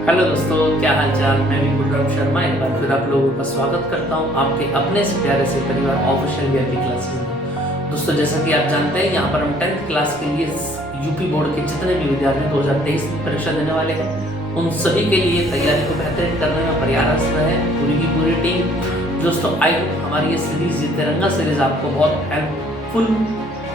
Hello दोस्तों, क्या हाल चाल। मैं भी गुलराम शर्मा एक बार फिर आप लोगों का स्वागत करता हूं आपके अपने से प्यारे से परिवार ऑफिशियल ईयर की क्लास में। दोस्तों, जैसा कि आप जानते हैं, यहाँ पर हम 10th क्लास के लिए यूपी बोर्ड के जितने भी विद्यार्थी 2023 में परीक्षा देने वाले हैं, उन सभी के लिए तैयारी को बेहतरीन करने में प्रयास रहे पूरी की पूरी टीम। दोस्तों, आई होप हमारी ये सीरीज, ये तिरंगा सीरीज आपको बहुत हेल्पफुल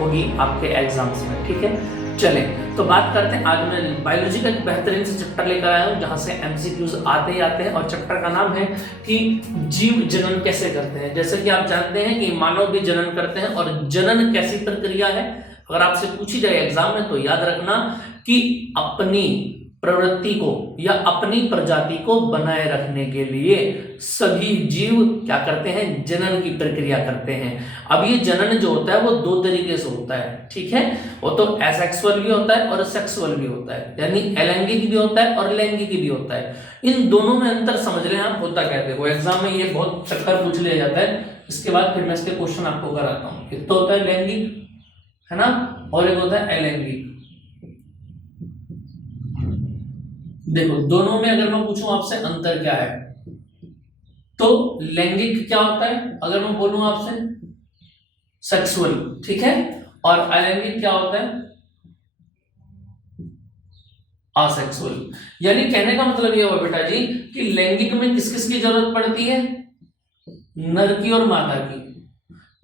होगी आपके एग्जाम्स में। ठीक है, चले तो बात करते हैं। आज मैं बायोलॉजी का एक बेहतरीन से चैप्टर लेकर आया हूं, जहां से एमसीक्यूज आते ही आते हैं, और चैप्टर का नाम है कि जीव जनन कैसे करते हैं। जैसे कि आप जानते हैं कि मानव भी जनन करते हैं, और जनन कैसी प्रक्रिया है, अगर आपसे पूछी जाए एग्जाम में तो याद रखना कि अपनी प्रवृत्ति को या अपनी प्रजाति को बनाए रखने के लिए सभी जीव क्या करते हैं, जनन की प्रक्रिया करते हैं। अब ये जनन जो होता है वो दो तरीके से होता है। ठीक है, वो तो एसेक्सुअल भी होता है और सेक्सुअल भी होता है, यानी अलैंगिक भी होता है और लैंगिक भी होता है। इन दोनों में अंतर समझ लें आप, होता क्या है। वो एग्जाम में ये बहुत चक्कर पूछ लिया जाता है, इसके बाद फिर मैं इसके क्वेश्चन आपको कराता हूँ। एक तो होता है लैंगिक, है ना, और एक होता है अलैंगिक। देखो, दोनों में अगर मैं पूछूं आपसे अंतर क्या है, तो लैंगिक क्या होता है, अगर मैं बोलूं आपसे सेक्सुअल, ठीक है, और अलैंगिक क्या होता है, असेक्सुअल। यानी कहने का मतलब ये हुआ बेटा जी कि लैंगिक में किस किस की जरूरत पड़ती है, नर की और मादा की,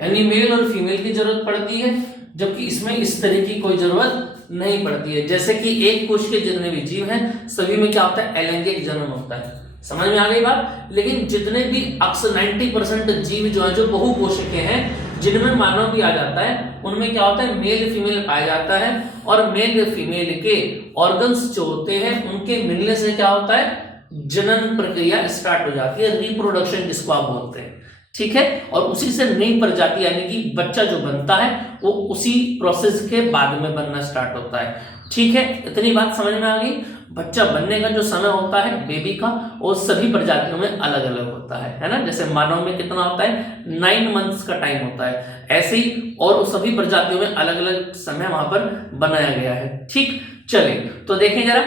यानी मेल और फीमेल की जरूरत पड़ती है, जबकि इसमें इस तरह की कोई जरूरत नहीं पड़ती है। जैसे कि एक कोश के जितने भी जीव हैं सभी में क्या होता है, अलैंगिक जनन होता है। समझ में आ गई बात। लेकिन जितने भी अक्सर 90% जीव जो है, जो बहुकोशिकीय हैं, जिनमें मानव भी आ जाता है, उनमें क्या होता है, मेल फीमेल पाया जाता है, और मेल फीमेल के ऑर्गन्स जो होते हैं उनके मिलने से क्या होता है, जनन प्रक्रिया स्टार्ट हो जाती है, रिप्रोडक्शन जिसको आप बोलते हैं। ठीक है, और उसी से नई प्रजाति यानी कि बच्चा जो बनता है वो उसी प्रोसेस के बाद में बनना स्टार्ट होता है। ठीक है, इतनी बात समझ में आ गई। बच्चा बनने का जो समय होता है बेबी का, वो सभी प्रजातियों में अलग अलग होता है ना। जैसे मानव में कितना होता है, 9 मंथ्स का टाइम होता है, ऐसे ही और सभी प्रजातियों में अलग अलग समय वहां पर बनाया गया है। ठीक, चले तो देखें जरा।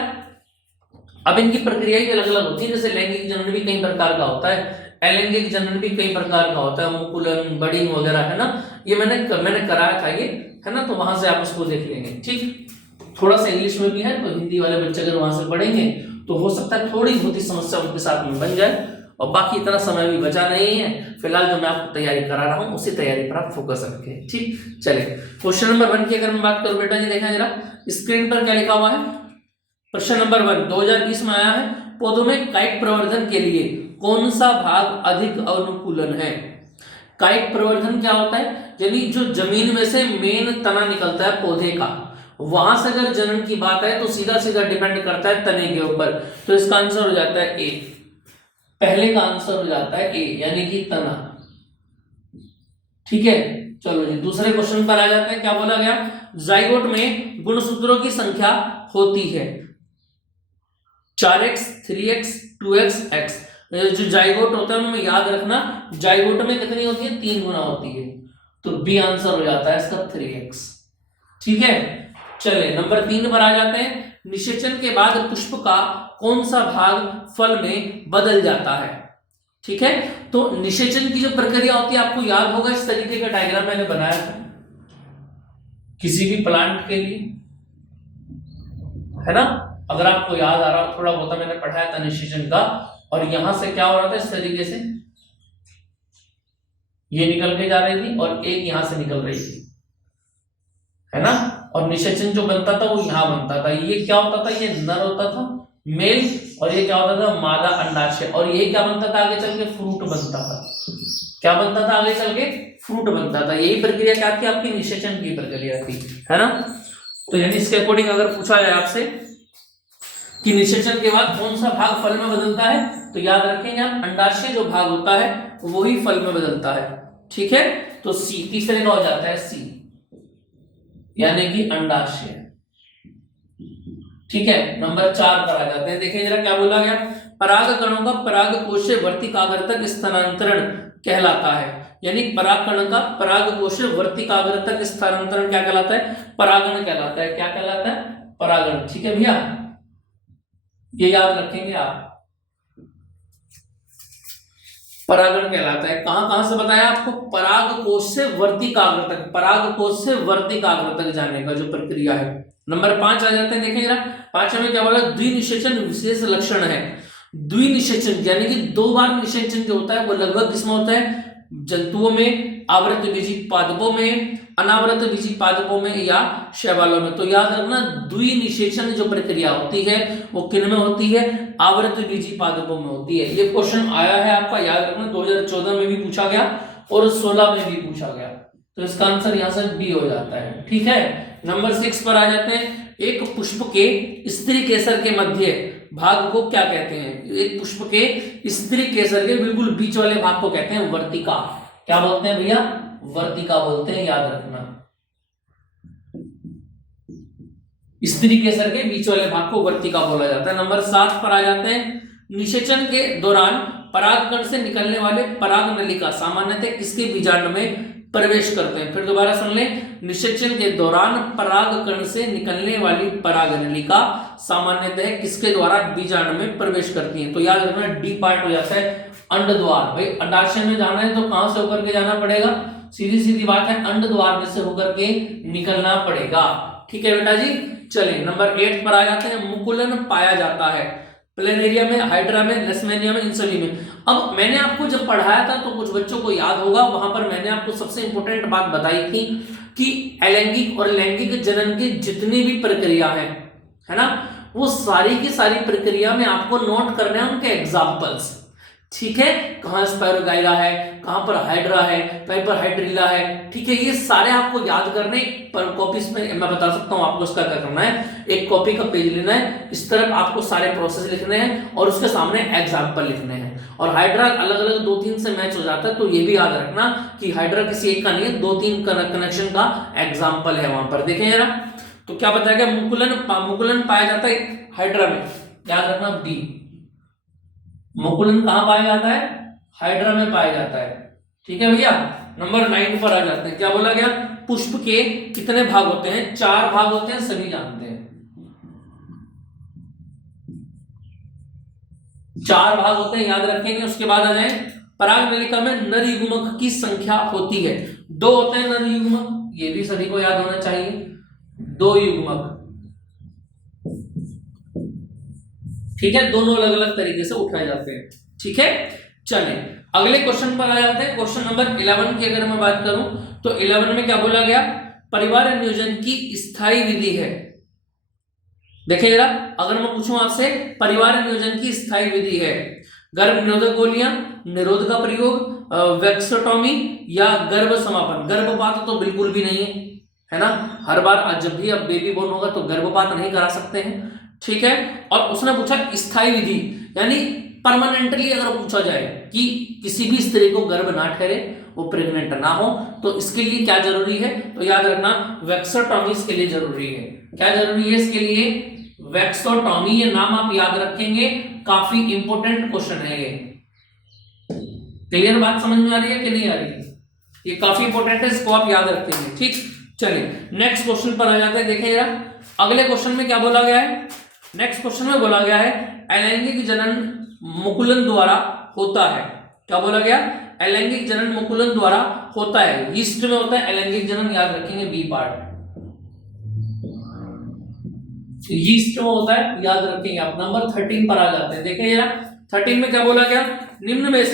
अब इनकी प्रक्रिया ही अलग अलग होती है। जैसे लैंगिक जनन भी कई प्रकार का होता है, अलैंगिक जनन भी कई प्रकार का होता है, मुकुलन, बडिंग वगैरह, है ना। ये मैंने कराया था ये, है ना, तो वहां से आप इसको देख लेंगे। ठीक, थोड़ा सा इंग्लिश में भी है, तो हिंदी वाले बच्चे अगर वहां से पढ़ेंगे तो हो सकता है थोड़ी बहुत ही समस्या उनके साथ में बन जाए। और बाकी इतना समय भी बचा नहीं है, फिलहाल जो मैं आपको तैयारी करा रहा हूं उसी तैयारी पर आप फोकस रखें। ठीक, चले क्वेश्चन नंबर 1 की अगर मैं बात करूं बेटा जी, देखा जरा स्क्रीन पर क्या लिखा हुआ है। प्रश्न नंबर 1 2020 में आया है। पौधों में काइट प्रवर्धन के लिए कौन सा भाग अधिक अनुकूलन है। काइट प्रवर्धन क्या होता है, यानी जो जमीन में से मेन तना निकलता है पौधे का, वहां से अगर जनन की बात है तो सीधा सीधा डिपेंड करता है तने के ऊपर। तो इसका आंसर हो जाता है ए, पहले का आंसर हो जाता है ए, यानी कि तना। ठीक है, चलो जी दूसरे क्वेश्चन पर आ जाते हैं। क्या बोला गया, जाइगोट में गुणसूत्रों की संख्या होती है 4x, 3x, 2x, x। जो जाइगोट होता है उनमें याद रखना, जाइगोट में कितनी होती है, 3 गुना होती है। तो बी आंसर हो जाता है इसका 3x। ठीक है, चले नंबर 3 पर आ जाते हैं। निषेचन के बाद पुष्प का कौन सा भाग फल में बदल जाता है। ठीक है, तो निषेचन की जो प्रक्रिया होती है आपको याद होगा, इस तरीके का डायग्राम मैंने बनाया था किसी भी प्लांट के लिए, है ना। अगर आपको याद आ रहा, थोड़ा बहुत मैंने पढ़ाया था निषेचन का, और यहां से क्या हो रहा था, इस तरीके से ये निकल के जा रही थी और एक यहां से निकल रही थी, है ना। और निषेचन जो बनता था वो यहां बनता था। ये क्या होता था, ये नर होता था मेल, और ये क्या होता था, मादा अंडाशय। और ये क्या बनता था आगे चल के, फ्रूट बनता था। क्या बनता था आगे चल के, फ्रूट बनता था। यही प्रक्रिया क्या थी आपकी, निषेचन की प्रक्रिया थी, है ना। तो यानी इसके अकॉर्डिंग अगर पूछा जाए आपसे कि निषेचन के बाद कौन सा भाग फल में बदलता है, तो याद रखेंगे आप, अंडाशय जो भाग होता है वही फल में बदलता है। ठीक है, तो सी तीसरे का हो जाता है सी, यानी कि अंडाशय। ठीक है, नंबर 4 पर आ जाते हैं। देखिए जरा क्या बोला गया, पराग कणों का परागकोश से वर्तिकाग्र तक स्थानांतरण कहलाता है। यानी परागकण का परागकोश से वर्तिकाग्र तक स्थानांतरण क्या कहलाता है, परागण कहलाता है। क्या कहलाता है, परागण। ठीक है भैया, ये याद रखेंगे आप। परागण कहलाता है, कहां कहां से बताया आपको, पराग कोश से वर्तिकाग्र तक, पराग कोश से वर्तिकाग्र तक जाने का जो प्रक्रिया है। नंबर 5 आ जाते हैं, देखें जरा 5 में क्या बोला, द्विनिषेचन विशेष लक्षण है। द्विनिषेचन यानी कि 2 बार निषेचन जो होता है वो लगभग किसमें होता है, जंतुओं में, आवृत बीजी पादपों में, अनावृत बीजी पादपों में या शैवालों में। तो याद रखना द्विनिषेचन जो प्रक्रिया होती है वो किन में होती है, आवृत बीजी पादपों में होती है। ये क्वेश्चन आया है आपका, याद रखना 2014 में भी पूछा गया और 16 में भी पूछा गया, तो इसका आंसर यहां से बी हो जाता है। ठीक है, नंबर 6 पर आ जाते हैं। एक पुष्प के स्त्री केसर के मध्य भाग को क्या कहते हैं, एक पुष्प के स्त्री केसर के बिल्कुल बीच वाले भाग को कहते हैं वर्तिका। क्या बोलते हैं भैया, वर्तिका बोलते हैं, याद रखना। स्त्री केसर के बीच वाले भाग को वर्तिका बोला जाता है। नंबर 7 पर आ जाते हैं। निषेचन के दौरान परागकण से निकलने वाले पराग नलिका सामान्यतः किसके बीजांड में प्रवेश करते हैं। फिर दोबारा सुन लें, निषेचन के दौरान परागकण से निकलने वाली पराग नलिका सामान्यतः किसके द्वारा बीजांड में प्रवेश करती है। तो याद रखना डी पार्ट हो जाता है अंड द्वार। भाई अंडाशय में जाना है तो कहां से होकर के जाना पड़ेगा, सीधी सीधी बात है, अंड द्वार में से होकर के निकलना पड़ेगा। ठीक है बेटा जी, चलिए नंबर 8 पर आ जाते हैं। मुकुलन पाया जाता है प्लेनेरिया में, हाइड्रा में, लेशमैनिया में, इन सभी में। अब मैंने आपको जब पढ़ाया था तो कुछ बच्चों को याद होगा, वहां पर मैंने आपको सबसे इंपॉर्टेंट बात बताई थी कि अलैंगिक और लैंगिक जनन की जितनी भी प्रक्रिया है ना, वो सारी की सारी प्रक्रिया में आपको नोट करने हैं उनके एग्जाम्पल्स। ठीक है, कहां स्पायरोगाइरा है, कहां पर हाइड्रा है, कहीं पर हाइड्रिला है। ठीक है, ये सारे आपको याद करने पर कॉपीज में मैं बता सकता हूं आपको इसका क्या करना है, एक कॉपी का पेज लेना है, इस तरफ आपको सारे प्रोसेस लिखने हैं और उसके सामने एग्जाम्पल लिखने हैं। और हाइड्रा अलग अलग 2-3 से मैच हो जाता है, तो ये भी याद रखना कि हाइड्रा किसी एक का नहीं है, 2-3 कनेक्शन का एग्जाम्पल है वहां पर। देखें जरा, तो क्या बताया गया, मुकुलन पाया जाता है हाइड्रा में, याद रखना डी। मुकुलन कहां पाया जाता है, हाइड्रा में पाया जाता है। ठीक है भैया, नंबर 9 पर आ जाते हैं। क्या बोला गया, पुष्प के कितने भाग होते हैं, 4 भाग होते हैं, सभी जानते हैं। 4 भाग होते हैं, याद रखेंगे। उसके बाद आ जाए, पराग नलिका में नर युग्मक की संख्या होती है, 2 होते हैं नर युग्मक, ये भी सभी को याद होना चाहिए, 2 युग्मक। ठीक है, दोनों अलग अलग तरीके से उठाए जाते हैं। ठीक है, चलिए अगले क्वेश्चन पर आ जाते हैं। क्वेश्चन नंबर 11 की अगर मैं बात करूं तो 11 में क्या बोला गया, परिवार नियोजन की स्थायी विधि है। देखिए जरा, अगर मैं पूछूं आपसे, परिवार नियोजन की स्थायी विधि है, गर्भ निरोधक गोलियां, निरोध का प्रयोग, वैक्सोटॉमी या गर्भ समापन। गर्भपात तो बिल्कुल भी नहीं है ना, हर बार जब भी अब बेबी बोर्न होगा तो गर्भपात नहीं करा सकते हैं। ठीक है, और उसने पूछा स्थायी विधि, यानी परमानेंटली अगर पूछा जाए कि किसी भी स्त्री को गर्भ ना ठहरे, वो प्रेग्नेंट ना हो, तो इसके लिए क्या जरूरी है, तो याद रखना वैक्सोटॉमी इसके लिए जरूरी है। क्या जरूरी है इसके लिए, वैक्सोटॉमी, ये नाम आप याद रखेंगे, काफी इंपॉर्टेंट क्वेश्चन है ये। क्लियर बात समझ में आ रही है कि नहीं आ रही है, ये काफी इंपॉर्टेंट है, इसको आप याद रखेंगे। ठीक, चलिए नेक्स्ट क्वेश्चन पर आ जाते हैं। देखिए जरा, अगले क्वेश्चन में क्या बोला गया है, नेक्स्ट क्वेश्चन में बोला गया है अलैंगिक जनन मुकुलन द्वारा होता है। क्या बोला गया, अलैंगिक जनन मुकुलन द्वारा होता है, ईस्ट में होता है अलैंगिक जनन, याद रखेंगे बी पार्ट, ईस्ट में होता है, याद रखेंगे आप। नंबर 13 पर आ जाते हैं। देखिए जरा, 13 में क्या बोला गया, निम्न में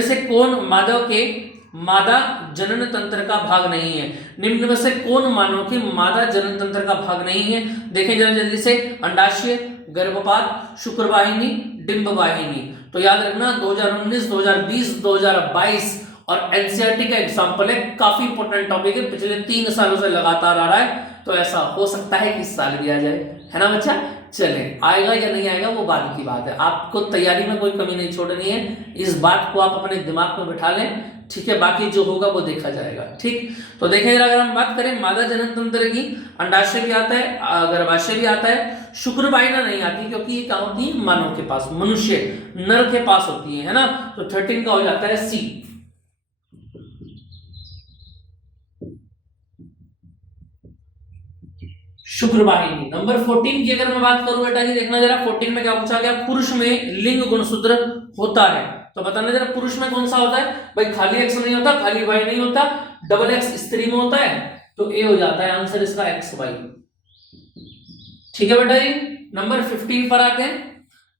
से कौन मानव के मादा जनन तंत्र का भाग नहीं है। निम्न में से कौन मानव के मादा जनन तंत्र का भाग नहीं है, देखें जरा जल्दी से, अंडाशय, गर्भपात, शुक्रवाहिनी, डिंब वाहिनी। तो याद रखना 2019, 2020, 2022 और एनसीईआरटी का एग्जाम्पल है, काफी इंपॉर्टेंट टॉपिक है, पिछले 3 सालों से लगातार आ रहा है, तो ऐसा हो सकता है कि इस साल भी आ जाए, है ना बच्चा। चले, आएगा या नहीं आएगा वो बाद की बात है, आपको तैयारी में कोई कमी नहीं छोड़नी है, इस बात को आप अपने दिमाग में बिठा लें। ठीक है, बाकी जो होगा वो देखा जाएगा। ठीक, तो देखें अगर हम बात करें मादा जनन तंत्र की, अंडाशय भी आता है, गर्भाशय भी आता है, शुक्रवाहिनी नहीं आती, क्योंकि ये कहाँ होती है, मानव के पास, मनुष्य नर के पास होती है ना। तो 13 का हो जाता है सी। शुक्रवाहिनी। नंबर 14 की अगर मैं बात करूं बेटा जी, देखना जरा 14 में क्या पूछा गया, पुरुष में लिंग गुणसूत्र होता है, तो बताना जरा पुरुष में कौन सा होता है भाई, खाली एक्स नहीं होता, खाली वाई नहीं होता, डबल एक्स स्त्री में होता है, तो ए हो जाता है आंसर इसका एक्स वाई। ठीक है बेटा जी। नंबर 15 पर आते हैं,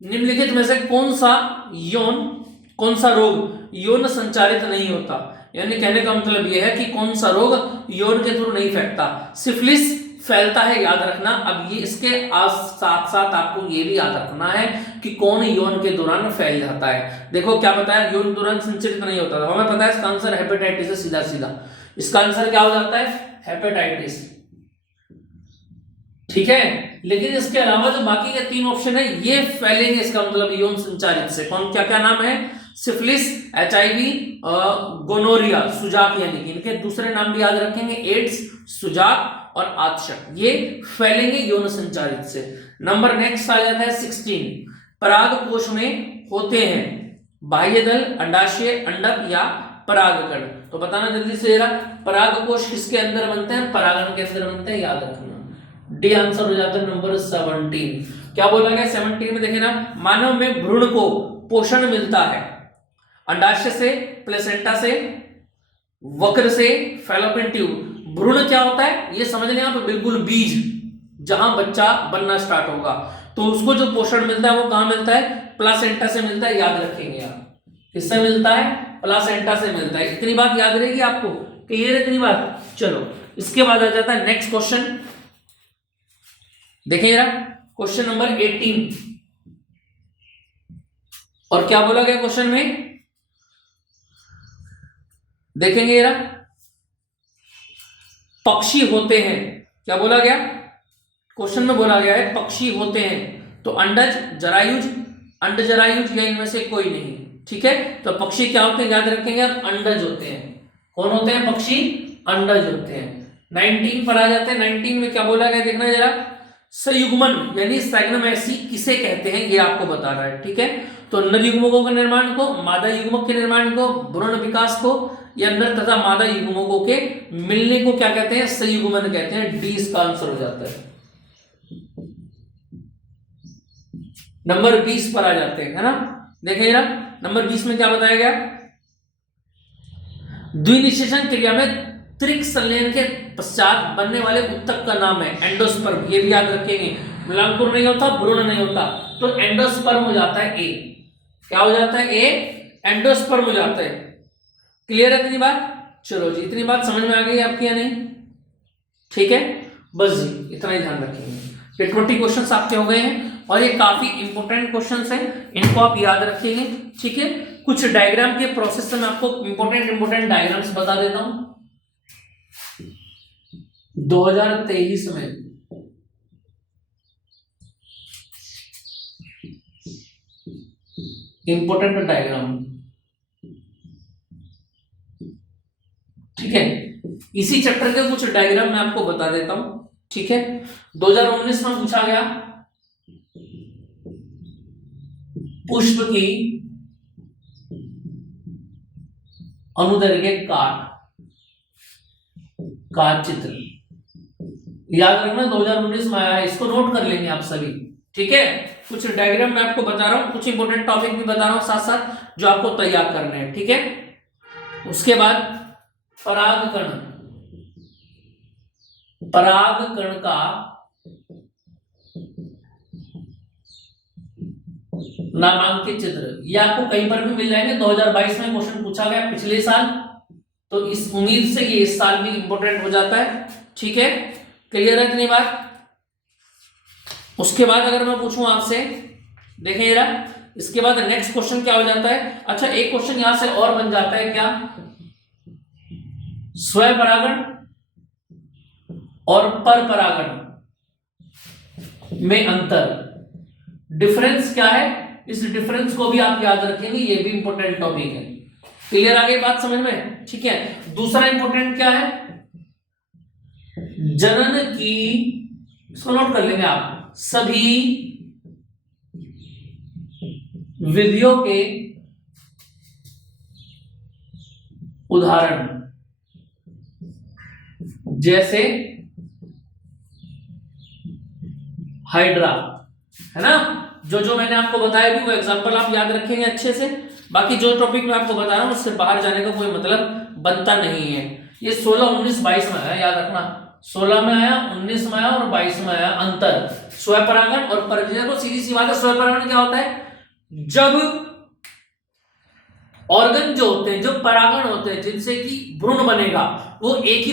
निम्नलिखित में से कौन सा रोग यौन संचारित नहीं होता, यानी कहने का मतलब यह है कि कौन सा रोग यौन के थ्रू नहीं फैलता। सिफिलिस फैलता है, याद रखना। अब ये इसके साथ साथ आपको ये भी याद रखना है कि कौन यौन के दौरान फैल जाता है। देखो क्या बताया, यौन दौरान संचरित नहीं होता, हमें पता है इसका आंसर हेपेटाइटिस है, सीधा सीधा इसका आंसर क्या हो जाता है, हेपेटाइटिस। ठीक है, लेकिन इसके अलावा जो बाकी के 3 ऑप्शन है ये फैलेंगे, इसका मतलब यौन संचारित से। कौन क्या क्या नाम है, सिफिलिस, एचआईवी, गोनोरिया, सुजाक, यानी कि इनके दूसरे नाम भी याद रखेंगे, एड्स, सुजाक और आतशक, ये फैलेंगे यौन संचारित से। नंबर नेक्स्ट आ जाता है 16, पराग कोश में होते हैं बाह्य दल, अंडाशय, अंडक या परागकण, तो बताना जल्दी से जरा, पराग कोश किसके अंदर बनते हैं, परागण के अंदर बनते हैं, याद रखना। डी आंसर हो जाता है नंबर 17। क्या बोला गया 17 में, देखे ना, मानव में भ्रूण को पोषण मिलता है अंडाशय से, प्लेसेंटा से, वक्र से, फैलोपियन ट्यूब। भ्रूण क्या होता है ये समझ लें आप, बिल्कुल बीज, जहां बच्चा बनना स्टार्ट होगा, तो उसको जो पोषण मिलता है वो कहां मिलता है, प्लासेंटा से मिलता है, याद रखेंगे आप। किससे मिलता है, प्लासेंटा से मिलता है। इतनी बात याद रहेगी आपको, क्लियर है इतनी बात। चलो इसके बाद आ जाता है नेक्स्ट क्वेश्चन, देखिए जरा क्वेश्चन नंबर 18, और क्या बोला गया क्वेश्चन में, देखेंगे जरा, पक्षी होते हैं, क्या बोला गया क्वेश्चन में, बोला गया है पक्षी होते हैं, तो अंडज, जरायुज, अंड जरायुज या इनमें से कोई नहीं। ठीक है, तो पक्षी क्या होते हैं, याद रखेंगे आप, अंडज होते हैं। कौन होते हैं पक्षी, अंडज होते हैं। 19 पर आ जाते हैं, 19 में क्या बोला गया देखना जरा, संयुग्मन यानी सैग्नोमेसी किसे कहते हैं ये आपको बता रहा है। ठीक है, तो नर युग्मकों के निर्माण को, मादा युग्मक के निर्माण को, भ्रूण विकास को, या नर तथा मादा युग्मकों के मिलने को क्या कहते हैं, संयुग्मन कहते हैं। डी इसका आंसर हो जाता है। नंबर 20 पर आ जाते हैं, है ना, देखें जरा नंबर 20 में क्या बताया गया, द्विनिषेचन क्रिया में त्रिक संलयन के पश्चात बनने वाले उत्तक का नाम है एंडोस्पर्म, ये भी याद रखेंगे। मूलांकुर नहीं होता, भ्रूण नहीं होता, तो एंडोस्पर्म हो जाता है ए। क्या हो जाता है, ए एंडोस्पर्म हो जाता है। क्लियर है इतनी बात, चलो जी इतनी बात समझ में आ गई आपकी या नहीं। ठीक है, बस जी इतना ही ध्यान रखेंगे। ये 20 क्वेश्चन आपके हो गए हैं, और ये काफी इंपॉर्टेंट क्वेश्चंस हैं, इनको आप याद रखेंगे। ठीक है, कुछ डायग्राम के प्रोसेस से मैं आपको इंपॉर्टेंट डायग्राम्स बता देता हूं। 2023 में इंपॉर्टेंट डायग्राम, ठीक है, इसी चैप्टर के कुछ डायग्राम मैं आपको बता देता हूं। ठीक है, 2019 में पूछा गया पुष्प की अनुदैर्घ्य का चित्र, याद रखना 2019 में आया है, इसको नोट कर लेंगे आप सभी। ठीक है, कुछ डायग्राम मैं आपको बता रहा हूं, कुछ इंपॉर्टेंट टॉपिक भी बता रहा हूं साथ साथ, जो आपको तैयार करने हैं। ठीक है, उसके बाद परागकण का नामांकित चित्र, ये आपको कहीं पर भी मिल जाएंगे। 2022 में क्वेश्चन पूछा गया पिछले साल, तो इस उम्मीद से ये इस साल भी इंपॉर्टेंट हो जाता है। ठीक है, क्लियर है इतनी बात। उसके बाद अगर मैं पूछूं आपसे, देखें जरा, इसके बाद नेक्स्ट क्वेश्चन क्या हो जाता है, अच्छा एक क्वेश्चन यहां से और बन जाता है, क्या स्वपरागण और परपरागण में अंतर, डिफरेंस क्या है, इस डिफरेंस को भी आप याद रखेंगे, ये भी इंपॉर्टेंट टॉपिक है। क्लियर आ गई बात समझ में। ठीक है, दूसरा इंपॉर्टेंट क्या है, जनन की, इसको नोट कर लेंगे आप, सभी विधियों के उदाहरण, जैसे हाइड्रा, है ना। जो जो मैंने आपको बताया भी वो एग्जांपल आप याद रखेंगे अच्छे से। बाकी जो टॉपिक मैं आपको बता रहा हूँ उससे बाहर जाने का कोई मतलब बनता नहीं है। ये 16, 19, 22 में आया, याद रखना। 16 में आया, 19 में आया और 22 में आया। अंतर स्वपरागण और परजीवी को, सीधी सी बात है। स्वपरागण क्या होता है? जब ऑर्गन जो होते हैं, जो परागण होते हैं, जिनसे कि भ्रूण बनेगा, वो एक ही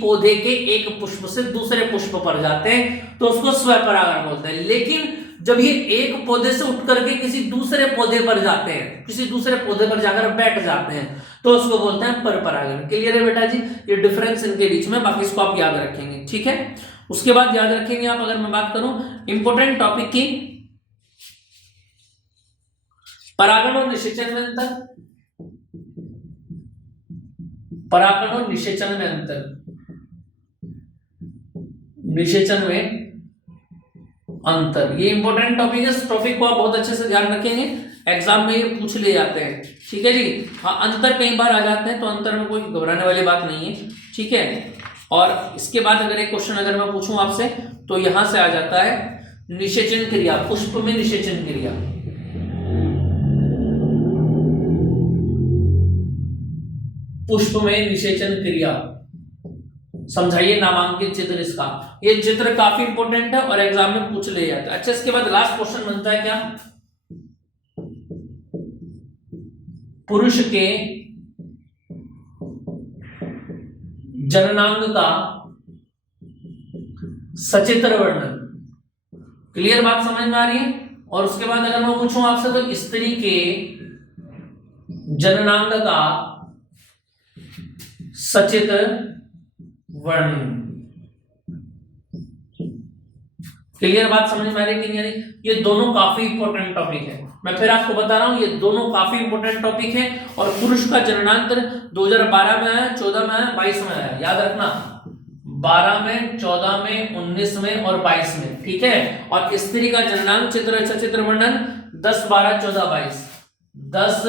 पौधे के एक पुष्प से दूसरे पुष्प पर जाते हैं, तो उसको स्वपरागण बोलते हैं। लेकिन जब ये एक पौधे से उठ करके किसी दूसरे पौधे पर जाते हैं, किसी दूसरे पौधे पर जाकर बैठ जाते हैं, तो उसको बोलते हैं परपरागण। क्लियर है बेटा जी? ये डिफरेंस इनके बीच में, बाकी इसको आप याद रखेंगे, ठीक है। उसके बाद याद रखेंगे आप, अगर मैं बात करूं इंपॉर्टेंट टॉपिक की, परागण और निषेचन में अंतर। परागण और निषेचन में अंतर, निषेचन में अंतर, ये इंपॉर्टेंट टॉपिक है। इस टॉपिक को आप बहुत अच्छे से ध्यान रखेंगे, एग्जाम में ये पूछ ले जाते हैं, ठीक है जी। हाँ, अंतर कई बार आ जाते हैं, तो अंतर में कोई घबराने वाली बात नहीं है, ठीक है। और इसके बाद अगर एक क्वेश्चन अगर मैं पूछूं आपसे, तो यहां से आ जाता है निषेचन क्रिया, पुष्प में निषेचन क्रिया। पुष्प में निषेचन क्रिया समझाइए, नामांकित चित्र इसका। ये चित्र काफी इंपॉर्टेंट है और एग्जाम में पूछ ले जाता है। अच्छा, इसके बाद लास्ट क्वेश्चन बनता है क्या? पुरुष के जननांग का सचित्र वर्णन। क्लियर बात समझ में आ रही है? और उसके बाद अगर मैं पूछूं आपसे, तो स्त्री के जननांग का सचित्र वर्णन। क्लियर बात समझ में आ रही है कि नहीं आ रही? ये दोनों काफी इंपॉर्टेंट टॉपिक है, मैं फिर आपको बता रहा हूं, ये दोनों काफी इंपॉर्टेंट टॉपिक है। और पुरुष का जननांतर 2012 में आया, 14 में आया, 22 में आया, याद रखना। 12 में, 14 में, 19 में और 22 में, ठीक है। और स्त्री का जननांग चित्र, सचित्र वर्णन 10, 12, 14, 22, 10,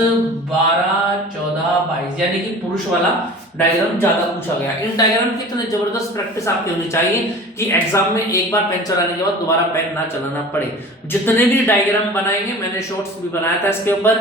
12, 14, 22, यानी कि पुरुष वाला डायग्राम ज्यादा पूछा गया। इन डायग्राम की इतनी जबरदस्त प्रैक्टिस आपकी होनी चाहिए कि एग्जाम में एक बार पेन चलाने के बाद दोबारा पेन ना चलाना पड़े। जितने भी डायग्राम बनाएंगे, मैंने शॉर्ट्स भी बनाया था इसके ऊपर,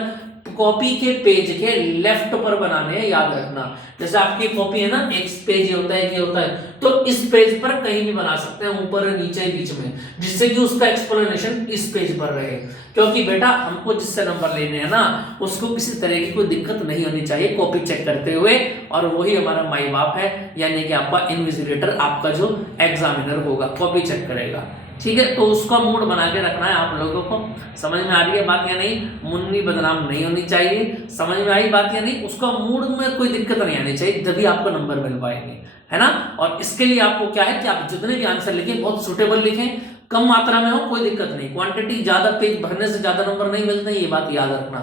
कॉपी के पेज के लेफ्ट पर बनाने हैं, याद रखना। जैसे आपकी कॉपी है ना, एक पेज होता है, एक होता है, तो इस पेज पर कहीं भी बना सकते हैं, ऊपर नीचे बीच में, जिससे कि उसका एक्सप्लेनेशन इस पेज पर रहे। क्योंकि बेटा हमको जिससे नंबर लेने हैं ना, उसको किसी तरह की कोई दिक्कत नहीं होनी चाहिए कॉपी चेक करते हुए, और वही हमारा माई बाप है, यानी कि आपका इन्विजिलेटर, आपका जो एग्जामिनर होगा, कॉपी चेक करेगा, ठीक है। तो उसका मूड बना के रखना है आप लोगों को। समझ में आ रही है बात या नहीं? मुन्नी बदनाम नहीं होनी चाहिए, समझ में आई बात या नहीं? उसका मूड में कोई दिक्कत नहीं आनी चाहिए, तभी आपको नंबर मिल पाएंगे, है ना। और इसके लिए आपको क्या है कि आप जितने भी आंसर लिखें बहुत सुटेबल लिखें, कम मात्रा में हो कोई दिक्कत नहीं, क्वांटिटी ज्यादा, पेज भरने से ज्यादा नंबर नहीं मिलते, ये बात याद रखना।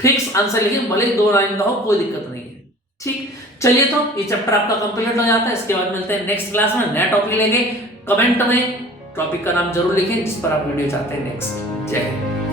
फिक्स आंसर लिखें, भले 2 लाइन का हो, कोई दिक्कत नहीं है, ठीक। चलिए, तो ये चैप्टर आपका कंप्लीट हो जाता है। इसके बाद मिलते हैं नेक्स्ट क्लास में, नया टॉपिक लेंगे। कमेंट में टॉपिक का नाम जरूर लिखें जिस पर आप वीडियो चाहते हैं नेक्स्ट। जय हिंद।